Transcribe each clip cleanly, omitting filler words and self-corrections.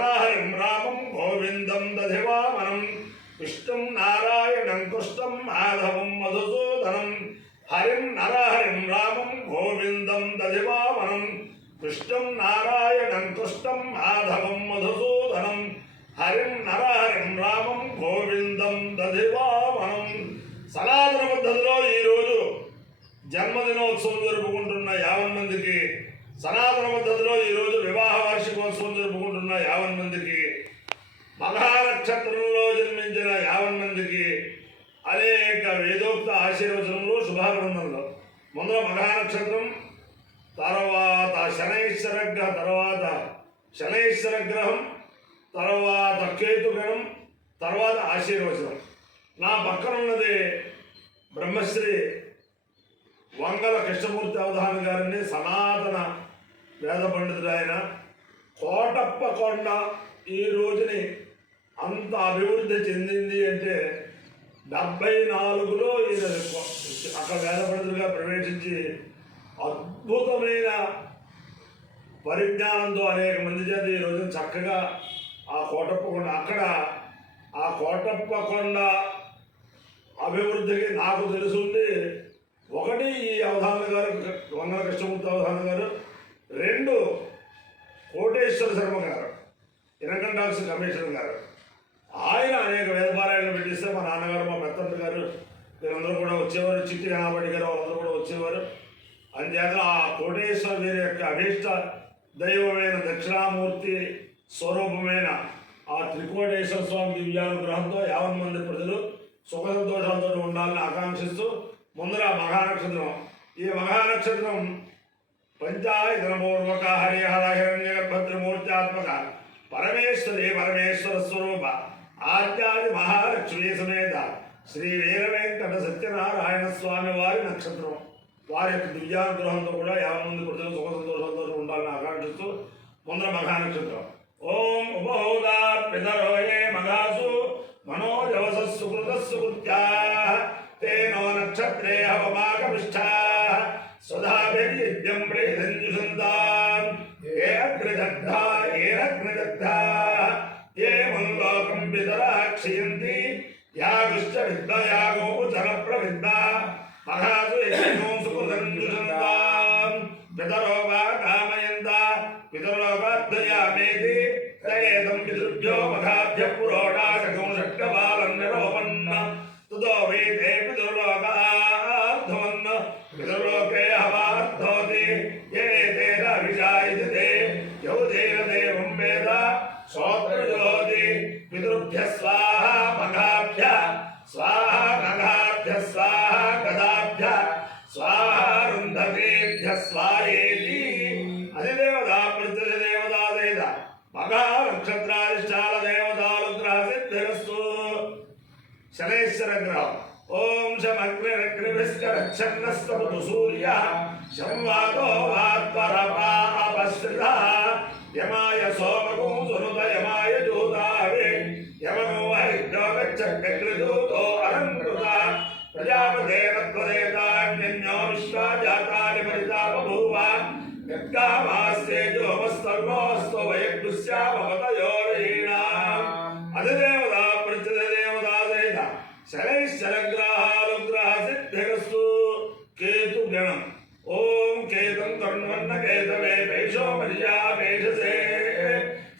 నరహరిం రామం గోవిందం దధివామనం విష్ణుం నారాయణం కృష్ణం మాధవం మధుసూదనం హరిం నరహరిం రామం గోవిందం దధివామనం విష్ణుం నారాయణం కృష్ణం మాధవం మధుసూదనం హరిం నరహరిం రామం గోవిందం దధివామనం. సనాతన పద్ధతిలో ఈరోజు జన్మదినోత్సవం జరుపుకుంటున్న 50 మందికి, సనాతన పద్ధతిలో ఈరోజు వివాహ వార్షికోత్సవం జరుపుకుంటున్న 50 మందికి, మఘా నక్షత్రంలో జన్మించిన 50 మందికి అనేక వేదోక్త ఆశీర్వచనములు శుభాభినందనలు. ముందర మఘా నక్షత్రం, తర్వాత శనైశ్వర గ్రహం, తర్వాత కేతుగణం, తర్వాత ఆశీర్వచనం. నా పక్కన ఉన్నది బ్రహ్మశ్రీ వంగల కృష్ణమూర్తి అవధాన గారిని, సనాతన వేద పండితుడు ఆయన. కోటప్ప కొండ ఈ రోజుని అంత అభివృద్ధి చెందింది అంటే 74లో ఈయన అక్కడ వేద పండితుడిగా ప్రవేశించి అద్భుతమైన పరిజ్ఞానంతో అనేక మంది చేత ఈ రోజున చక్కగా ఆ కోటప్ప కొండ, అక్కడ ఆ కోటప్ప కొండ అభివృద్ధికి నాకు తెలుసుంది. ఒకటి ఈ అవధాన గారు, వంగల కృష్ణమూర్తి అవధాన గారు. 2 కోటేశ్వర శర్మ గారు, ఇన్కమ్ ట్యాక్స్ కమిషనర్ గారు. ఆయన అనేక వేదపారాయణలు పెట్టిస్తే మా నాన్నగారు, మా పెద్దండ్రి గారు వీరందరూ కూడా వచ్చేవారు. చిట్టి కనాబడి గారు వాళ్ళందరూ కూడా వచ్చేవారు. అందుచేత ఆ కోటేశ్వర వీరి యొక్క అభీష్ట దైవమైన దక్షిణామూర్తి స్వరూపమైన ఆ త్రికోటేశ్వర స్వామి దివ్యానుగ్రహంతో 50 మంది ప్రజలు సుఖ సంతోషాలతో ఉండాలని ఆకాంక్షిస్తూ ముందర మఘానక్షత్రం. ఈ మఘానక్షత్రం పంచాయతనపూర్వక హరిహర హిరణ్యగర్భద్రమూర్త్యాత్మక పరమేశ్వర స్వరూప ఆద్యాది మహాలక్ష్మీ సమేత శ్రీ వీర వెంకట సత్యనారాయణ స్వామి వారి నక్షత్రం. వారి యొక్క దివ్యానుగ్రహంతో కూడా 50 మంది ప్రజలు సుఖ సంతోషాలతో ఉండాలని ఆకాంక్షిస్తూ ముందర మఘానక్షత్రం. ఓం ఉపహోదా పితరోయే మఘాసు మనోజవసస్సుకృతస్సుకృత్యా తేనో నక్షత్రే హవమాగమిష్ఠా స్వధాభిర్యజ్ఞం ప్రేధంజుసంతాం ఏ అగ్నిదగ్ధా ఏ మల్లోకం పితరః క్షయంతి యాగుశ్చ విద్మయాగోపచర ప్రవిద్మా మఘాసు యజ్ఞో సుకృతంజుసంతాం పితరో వా కామయంత పితరోగాధ్యయామేతి తయేదం పితృభ్యో మఘాభ్య పురోడాశకం షట్కపాలం నిరోపన్న తదో వేదే పితృలోకార్థవన్న పితృలోకే హవార్థోతి ఏతేన విషాయితే యౌదేన దేవం వేద శ్రోత్రజోతి పితృభ్య స్వాహా మఘాభ్య స్వాహా నఘాభ్య స్వాహా గదాభ్య స్వాహా రుంధతేభ్య స్వాయేతి. అధిదేవతా ప్రతిదేవతా దేద మఘా నక్షత్రాధిష్టాన దేవతానుగ్రహ సిద్ధిరస్తు. శనైశ్వర గ్రహం. ఓం శమగ్నిరగ్నిభిశ్చరచ్చన్నస్తపతు సూర్య శంవాతో వాత్పరపాపశ్రితః యమాయ సోమగో సునుత యమాయ జూతావే యమనో హరిద్రో గచ్చగ్నిదూతో అలంకృత ప్రజాపతేన త్వదేతాన్యన్యో విశ్వాజాతాని పరితా బభూవ గద్గామాస్తేజోమస్తర్గోస్తో వయగ్దుశ్యామపతయోరీణాం. అధిదేవతా ప్రత్యధిదేవతా దేద శనైశ్చరగ్రహానుగ్రహ సిద్ధిరస్తు. కేతుగణం. ఓం కేతం కర్ణవన్న కేతవే పేషో మర్యా పేషసే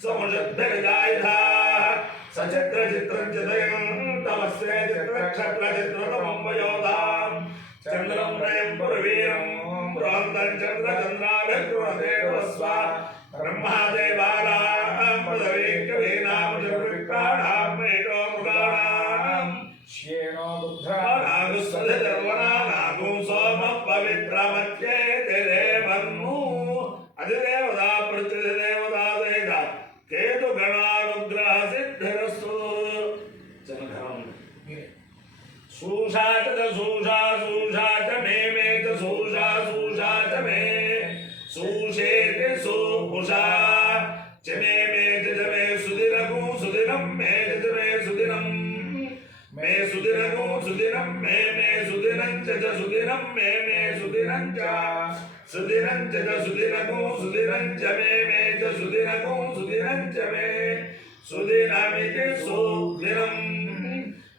సముషద్భిర్జాయుధా సచిత్ర చిత్రం చితయం తమస్సే చిత్రక్షత్ర చిత్రతమం వయోధాం చంద్రం ప్రయం పురవీరం బృహంతం చంద్రచంద్రాభిర్గృహదేవస్వ బ్రహ్మాదేవానాం పదవీ కవీనాం చతుర్విక్రాణాం మేషో మృగాణాం శ్యేనో దుగ్ధానాగుస్వధిర్వనానాగు సోమ పవిత్రమత్యేతిరేవన్ను. అధిదేవతా ప్రత్యధిదేవతా దేద కేతుగణానుగ్రహ సిద్ధిరస్తు. శూషా చ శూషా శూషా చ మే మే చ శూషా శూషా చ మే శూషేతి శూషా చ మే మే చ మే సుదినగు సుదినం మే చ మే సుదినం మే సుదినగు సుదినం మే మే సుదినం చ సుదినం మే మే సుదినం చ సుదినం చ సుదినగు సుదినం చ మే మే చ సుదినగు సుదినం చ మే सुदिनमिति सुदिनं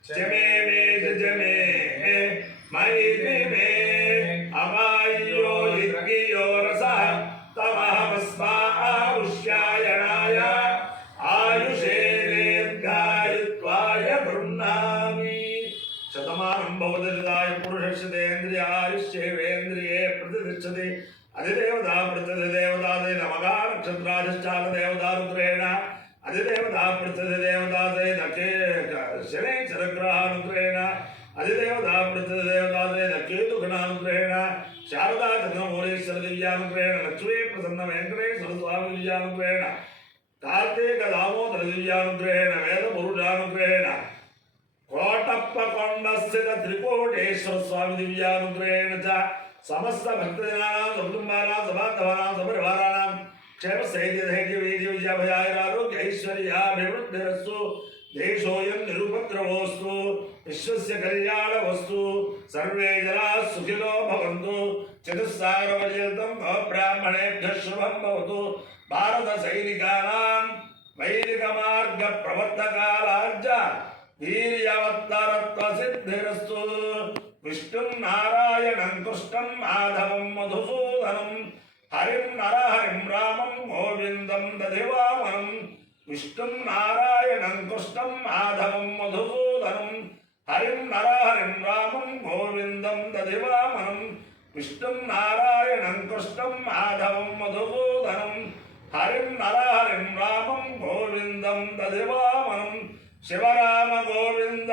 जमे मे जमे मयि मे अमायो इर्गियो रसः तमहमस्माहुष्यायणाय आयुषे दीर्घायुत्वाय गृह्णामि शतमानं भवदलिताय पुरुषस्येन्द्रियायुष्येवेन्द्रिये प्रतिष्ठति अधिदेवता प्रतिदेवता नमगा नक्षत्राधिष्ठानदेवता रुद्रेण अधिदेवता प्रतिदेवता नखे शनै चरग्रहानुग्रहेण अधिदेवता प्रतिदेवता केतुगणानुग्रहेण शारदा चन्द्रमौलेश्वर दिव्यानुग्रहेण लक्ष्मी प्रसन्न वेंकटेश्वर स्वामी दिव्यानुग्रहेण कार्तिक दामोदर दिव्यानुग्रहेण वेदपुरुषानुग्रहेण कोटप्प कोण्डस्थित त्रिकोटेश्वर स्वामी दिव्यानुग्रहेण च समस्त भक्तजनानां कुटुम्बानां सबान्धवानां सपरिवाराणां क्षेम स्थैर्य विजयाभयारोग्य ऐश्वर्याभिवृद्धिरस्तु देशोऽयं निरुपद्रवोऽस्तु विश्वस्य कल्याणवस्तु सर्वे जनाः सुखिनो भवन्तु चतुस्सागरपर्यन्तं ब्राह्मणेभ्यः शुभं भवतु भारतसैनिकानां वैदिकमार्गप्रवर्तकालार्ज वीर्यवत्तरत्वसिद्धिरस्तु विष्णुं नारायणं कृष्णं माधवं मधुसूदनं हरिं नरहरिं रामं गोविन्दं दधिवामनं विष्णुं नारायणं कृष्णं माधवं मधुसूदनं हरिं नरहरिं रामं गोविन्दं दधिवामनं विष्णुं नारायणं कृष्णं माधवं मधुसूदनं हरिं नरहरिं रामं गोविन्दं दधिवामनं शिवराम गोविन्द